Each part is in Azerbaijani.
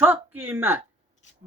Çox qiymət.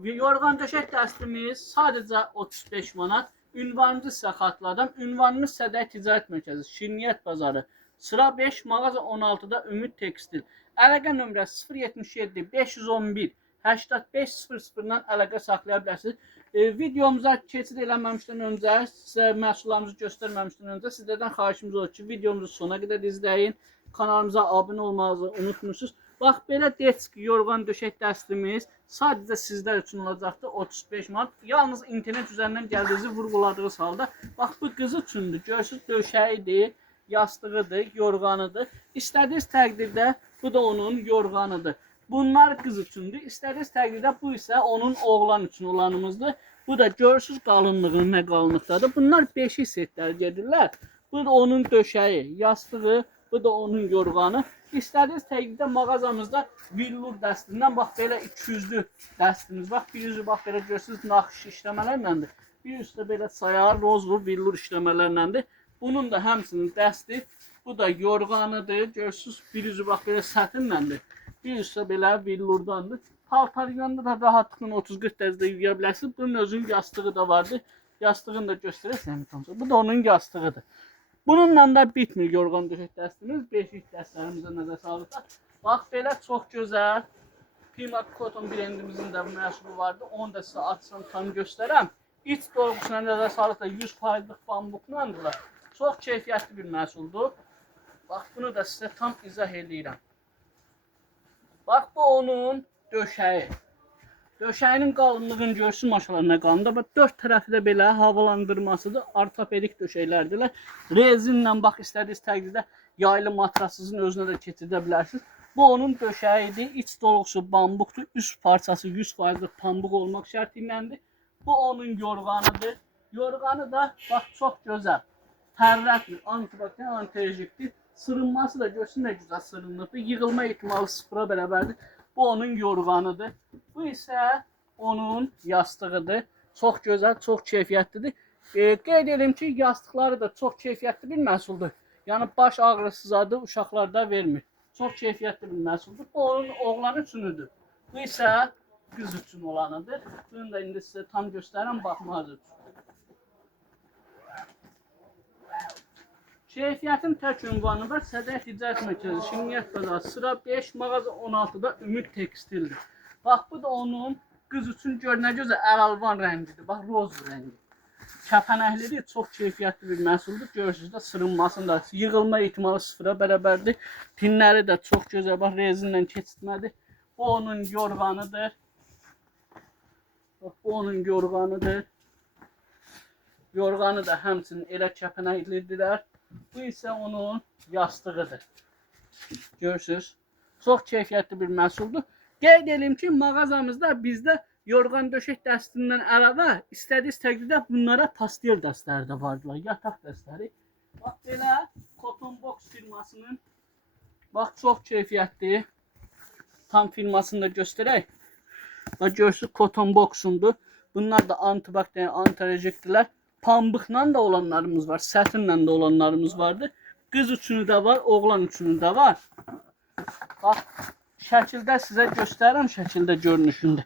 Yorğan döşək dəstimiz sadəcə 35 manat. Ünvanımızı sizə xatırladım. Ünvanımız Sədək Ticarət Mərkəzi, Şirniyyət bazarı. Sıra 5, mağaza 16-da Ümid Tekstil. Əlaqə nömrəsi 077 511 8500-dan əlaqə saxlaya bilərsiniz. Videomuza keçid eləməmişdən öncə, sizə məhsullarımızı göstərməmişdən öncə sizlərdən xahişimiz olur ki, videomuzu sona qədər izləyin. Kanalımıza abunə olmanızı unutmursunuz. Bax, belə deski yorğan döşək dəstimiz sadəcə sizlər üçün olacaqdır, 35 manat. Yalnız internet üzərindən gəldiyinizi vurğuladığınız halda, bax, bu qız üçündür. Görürsünüz, döşəyidir, yastığıdır, yorğanıdır. İstədiyiniz təqdirdə bu da onun yorğanıdır. Bunlar qız üçündür. İstədiyiniz təqdirdə bu isə onun oğlan üçün olanımızdır. Bu da görürsünüz qalınlığı nə qalınlıqdadır. Bunlar 5'i setlər gedirlər. Bu da onun döşəyi, yastığı, bu da onun yorğanı. İstədiyiniz təqdirdə mağazamızda villur dəstindən, bax, belə 200'lü dəstimiz. Bax, bir yüzü, bax, belə görürsünüz, naxış işləmələrləndir. Bir üstə belə sayar, rozlu villur işləmələrləndir. Bunun da həmsinin dəsti, bu da yorğanıdır. Görürsünüz, bir yüzü, bax, belə sətinləndir. Bir üstə belə villurdandır. Paltar yanında da rahatlıqla 30-40 dərəcədə yüyə bilərsiniz. Bunun özünün yastığı da vardır. Yastığını da göstərərsəm. Bu da onun yastığıdır. Bununla da bitmir yorğan döşək dəstimiz. Beşik dəstlərimizə nəzər salırsa. Bax, belə çox gözəl Pima Cotton brendimizin də məhsulu vardı. Onu da sizə açsam tam göstərəm. İç dolğusuna nəzər salırsa 100%'lıq bambuklandırlar. Çox keyfiyyətli bir məhsuldur. Bax, bunu da sizə tam izah edirəm. Bax, bu onun döşəyi. Döşəyinin qalınlığını görürsünüz, maşallah nə qalındır. Bax, 4 tərəfi də belə havalandırmasıdır. Ortopedik döşəklərdirlər. Rezinlə, bax, istədiyiniz təqdirdə yaylı matrasınızın özünə də keçirdə bilərsiniz. Bu onun döşəyidir. İç dolğusu bambukdur. Üst parçası 100%'lıq pambıq olmaq şərti iləndir. Bu onun yorğanıdır. Yorğanı da, bax, çox gözəl. Tərrətdir, antibakteriyal, antialerjikdir. Sırınması da görsün nə güzel sırınlıqdır. Yığılma ihtimali 0'a bərabərdir. Bu onun yorğanıdır. Bu isə onun yastığıdır. Çox gözəl, çox keyfiyyətlidir. Qeyd edim ki, yastıqları da çox keyfiyyətli bir məhsuldur. Yəni baş ağrısızadır, uşaqlarda vermir. Çox keyfiyyətli bir məhsuldur. Bu onun oğlan üçünüdür. Bu isə qız üçün olanıdır. Bunu da indi sizə tam göstərirəm, baxmanız üçün. Keyfiyyətin tək ünvanı var. Sədək Ticarət Mərkəzi, Şirniyyət bazarı, sıra 5, mağaza 16-da Ümid Tekstildir. Bax, bu da onun qız üçün görünə gözəl əl-alvan rəngidir. Bax, roz rəngi. Kəpənəklidir, çox keyfiyyətli bir məhsuldur. Görürsünüz də sırınmasında yığılma ihtimali 0'a bərabərdir. Pinləri də çox gözəl, bax, rezinlə keçirtmədir. Bu onun yorğanıdır. Bax, bu onun yorğanıdır. Yorğanı da həmçinin elə kəpənəklidirlər. Bu isə onun yastığıdır. Görürsünüz. Çox keyfiyyətli bir məhsuldur. Qeyd edim ki, mağazamızda bizdə yorğan döşək dəstindən əlavə istədiyiniz təqdirdə bunlara pastel dəstləri də vardılar. Yataq dəstləri. Bax, belə Cotton Box firmasının, bax, çox keyfiyyətli. Tam firmasını da göstərək. Bax, görürsünüz, Cotton Box'undur. Bunlar da antibakteriyal, antialerjikdirlər. Pambıqla da olanlarımız var, sətinlə də olanlarımız vardı. Qız üçünü də var, oğlan üçünü də var. Bax, şəkildə sizə göstərirəm, şəkildə görünüşündə.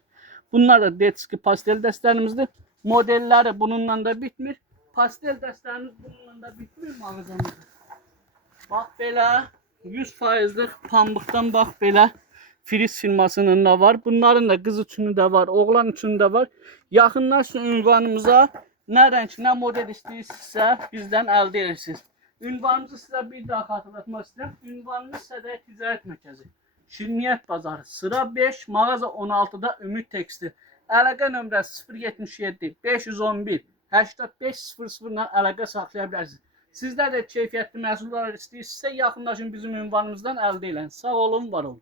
Bunlar da detski pastel dəstlərimizdir. Modelləri bununla da bitmir. Pastel dəstlərimiz bununla da bitmir mağazamızda. Bax, belə 100%'lik pambıqdan, bax, belə Filiz firmasının da var. Bunların da qız üçünü də var, oğlan üçünü də var. Yaxınlaşın ünvanımıza. Nə rəng, nə model istəyirsinizsə bizdən əldə edirsiniz. Ünvanımızı sizə bir daha xatırlatmaq istəyirəm. Ünvanımız Sədək Ticarət Mərkəzi, Şirniyyət bazarı, sıra 5, mağaza 16-da Ümid Tekstil. Əlaqə nömrəsi 077 511 8500-dan əlaqə saxlaya bilərsiniz. Sizlər də keyfiyyətli məhsullar istəyirsinizsə yaxınlaşın bizim ünvanımızdan əldə edin. Sağ olun, var olun.